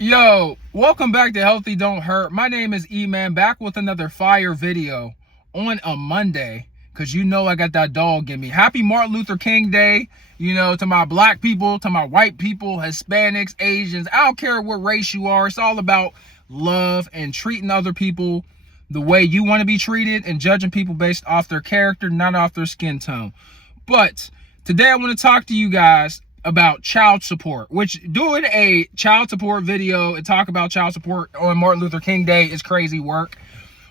Yo, welcome back to Healthy Don't Hurt. My name is E-Man, back with another fire video on a Monday, because you know I got that dog in me. Happy Martin Luther King Day, to my black people, to my white people, Hispanics, Asians. I don't care what race you are. It's all about love and treating other people the way you want to be treated and judging people based off their character, not off their skin tone. But today I want to talk to you guys about child support, which doing a child support video and talk about child support on Martin Luther King Day is crazy work.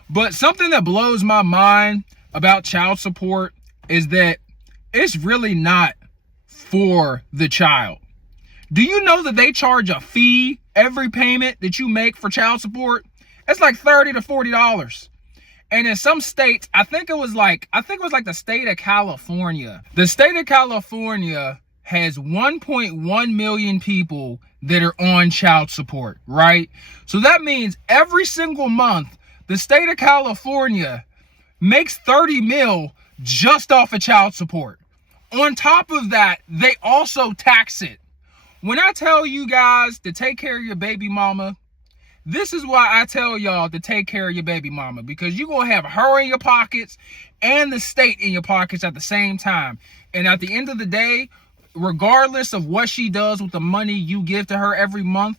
But something that blows my mind about child support is that it's really not for the child. Do you know that they charge a fee every payment that you make for child support? It's like $30 to $40. And in some states, I think it was like the state of California. The state of California has 1.1 million people that are on child support, right? So that means every single month, the state of California makes 30 mil just off of child support. On top of that, they also tax it. When I tell you guys to take care of your baby mama, this is why I tell y'all to take care of your baby mama, because you're going to have her in your pockets and the state in your pockets at the same time. And at the end of the day, regardless of what she does with the money you give to her every month,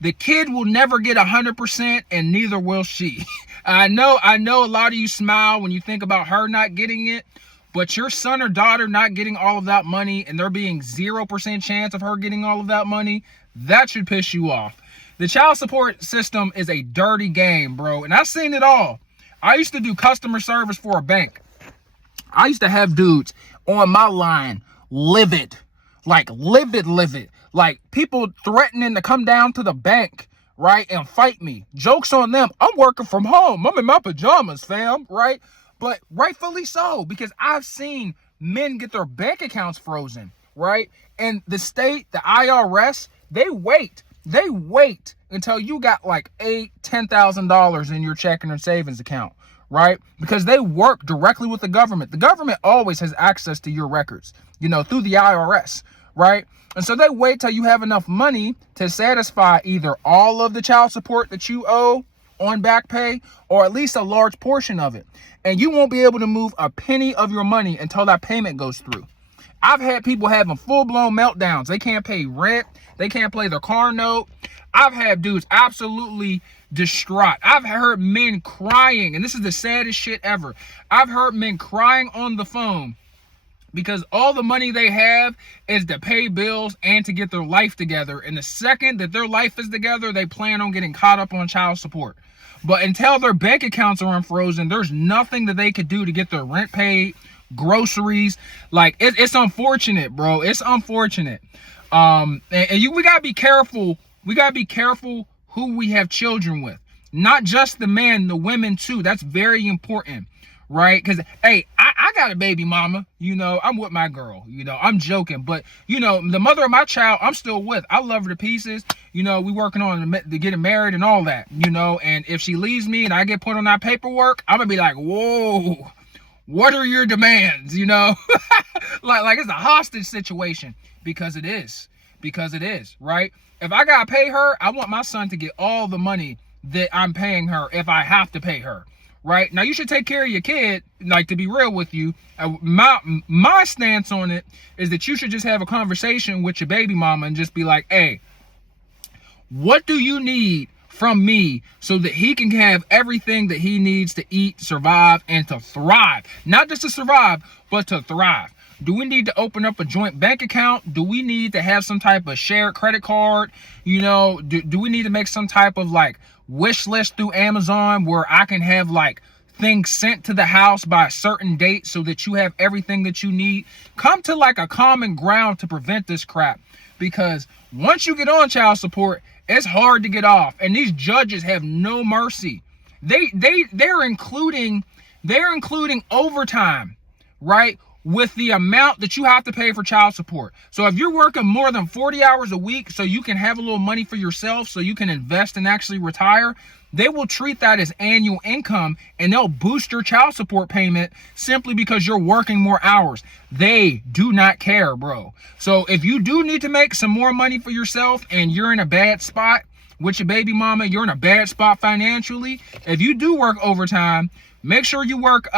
the kid will never get 100%, and neither will she. I know a lot of you smile when you think about her not getting it, but your son or daughter not getting all of that money and there being 0% chance of her getting all of that money, that should piss you off. The child support system is a dirty game, bro, and I've seen it all. I used to do customer service for a bank. I used to have dudes on my line livid, like people threatening to come down to the bank, right, and fight me. Joke's on them. I'm working from home. I'm in my pajamas, fam, right? But rightfully so, because I've seen men get their bank accounts frozen, right? And the state, the IRS, they wait until you got like $10,000 in your checking or savings account, right? Because they work directly with the government. The government always has access to your records, through the IRS, right? And so they wait till you have enough money to satisfy either all of the child support that you owe on back pay, or at least a large portion of it. And you won't be able to move a penny of your money until that payment goes through. I've had people having full-blown meltdowns. They can't pay rent. They can't pay their car note. I've had dudes absolutely distraught. I've heard men crying, and this is the saddest shit ever. I've heard men crying on the phone because all the money they have is to pay bills and to get their life together. And the second that their life is together, they plan on getting caught up on child support. But until their bank accounts are unfrozen, there's nothing that they could do to get their rent paid, groceries. Like, it's unfortunate, bro. It's unfortunate. We gotta be careful. We gotta be careful who we have children with. Not just the men, the women too. That's very important, right? Because, hey, I got a baby mama. I'm with my girl. I'm joking. But, the mother of my child, I'm still with. I love her to pieces. We working on to getting married and all that, And if she leaves me and I get put on that paperwork, I'm going to be like, whoa, what are your demands, like it's a hostage situation, because it is, right? If I got to pay her, I want my son to get all the money that I'm paying her if I have to pay her. Right? Now, you should take care of your kid. Like, to be real with you, my stance on it is that you should just have a conversation with your baby mama and just be like, hey, what do you need from me so that he can have everything that he needs to eat, survive, and to thrive? Not just to survive, but to thrive. Do we need to open up a joint bank account? Do we need to have some type of shared credit card? Do we need to make some type of like wish list through Amazon where I can have like things sent to the house by a certain date so that you have everything that you need? Come to like a common ground to prevent this crap, because once you get on child support, it's hard to get off, and these judges have no mercy. They're including overtime, right, with the amount that you have to pay for child support. So if you're working more than 40 hours a week so you can have a little money for yourself so you can invest and actually retire, they will treat that as annual income, and they'll boost your child support payment simply because you're working more hours. They do not care, bro. So if you do need to make some more money for yourself and you're in a bad spot, with your baby mama, you're in a bad spot financially. If you do work overtime, make sure you work,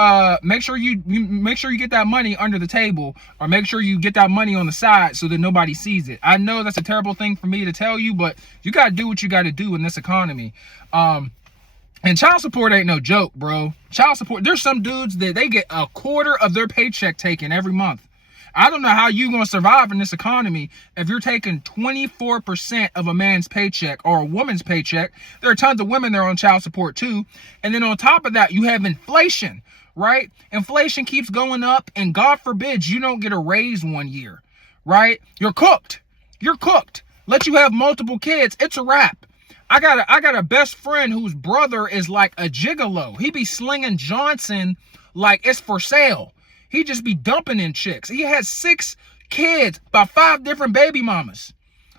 make sure you get that money under the table, or make sure you get that money on the side so that nobody sees it. I know that's a terrible thing for me to tell you, but you got to do what you got to do in this economy. And child support ain't no joke, bro. Child support, there's some dudes that they get a quarter of their paycheck taken every month. I don't know how you're going to survive in this economy if you're taking 24% of a man's paycheck or a woman's paycheck. There are tons of women that are on child support too. And then on top of that, you have inflation, right? Inflation keeps going up, and God forbid you don't get a raise one year, right? You're cooked. You're cooked. Let you have multiple kids, it's a wrap. I got a best friend whose brother is like a gigolo. He be slinging Johnson like it's for sale. He just be dumping in chicks. He has 6 kids by 5 different baby mamas.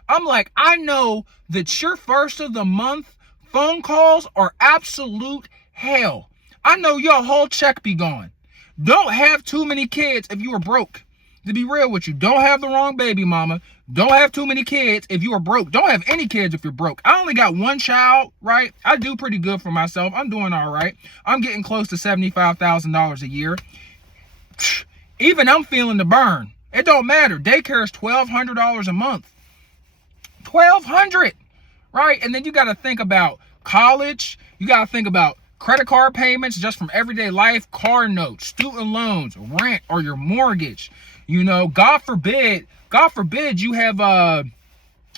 I'm like, I know that your first of the month phone calls are absolute hell. I know your whole check be gone. Don't have too many kids if you are broke. To be real with you, don't have the wrong baby mama. Don't have too many kids if you are broke. Don't have any kids if you're broke. I only got 1 child, right? I do pretty good for myself. I'm doing all right. I'm getting close to $75,000 a year. Even I'm feeling the burn. It don't matter. Daycare is $1,200 a month. $1,200, right? And then you got to think about college. You got to think about credit card payments just from everyday life, car notes, student loans, rent, or your mortgage. You know, God forbid you have,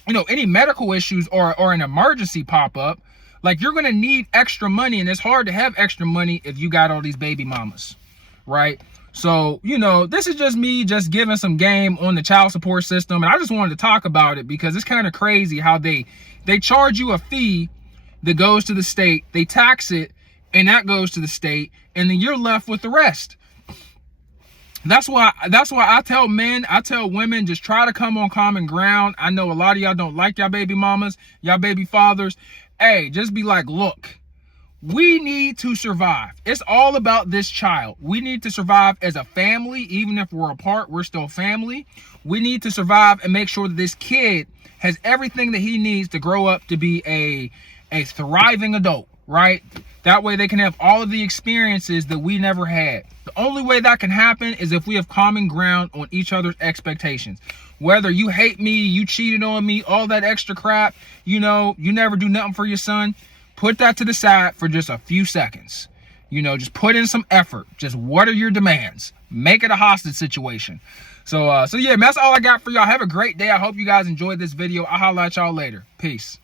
any medical issues or an emergency pop up. Like, you're going to need extra money, and it's hard to have extra money if you got all these baby mamas, right? So, this is just me just giving some game on the child support system. And I just wanted to talk about it because it's kind of crazy how they charge you a fee that goes to the state. They tax it, and that goes to the state, and then you're left with the rest. That's why I tell men, I tell women, just try to come on common ground. I know a lot of y'all don't like y'all baby mamas, y'all baby fathers. Hey, just be like, look, we need to survive. It's all about this child. We need to survive as a family. Even if we're apart, we're still family. We need to survive and make sure that this kid has everything that he needs to grow up to be a thriving adult, right? That way they can have all of the experiences that we never had. The only way that can happen is if we have common ground on each other's expectations. Whether you hate me, you cheated on me, all that extra crap, you never do nothing for your son, put that to the side for just a few seconds. Just put in some effort. Just what are your demands? Make it a hostage situation. So yeah, man, that's all I got for y'all. Have a great day. I hope you guys enjoyed this video. I'll holler at y'all later. Peace.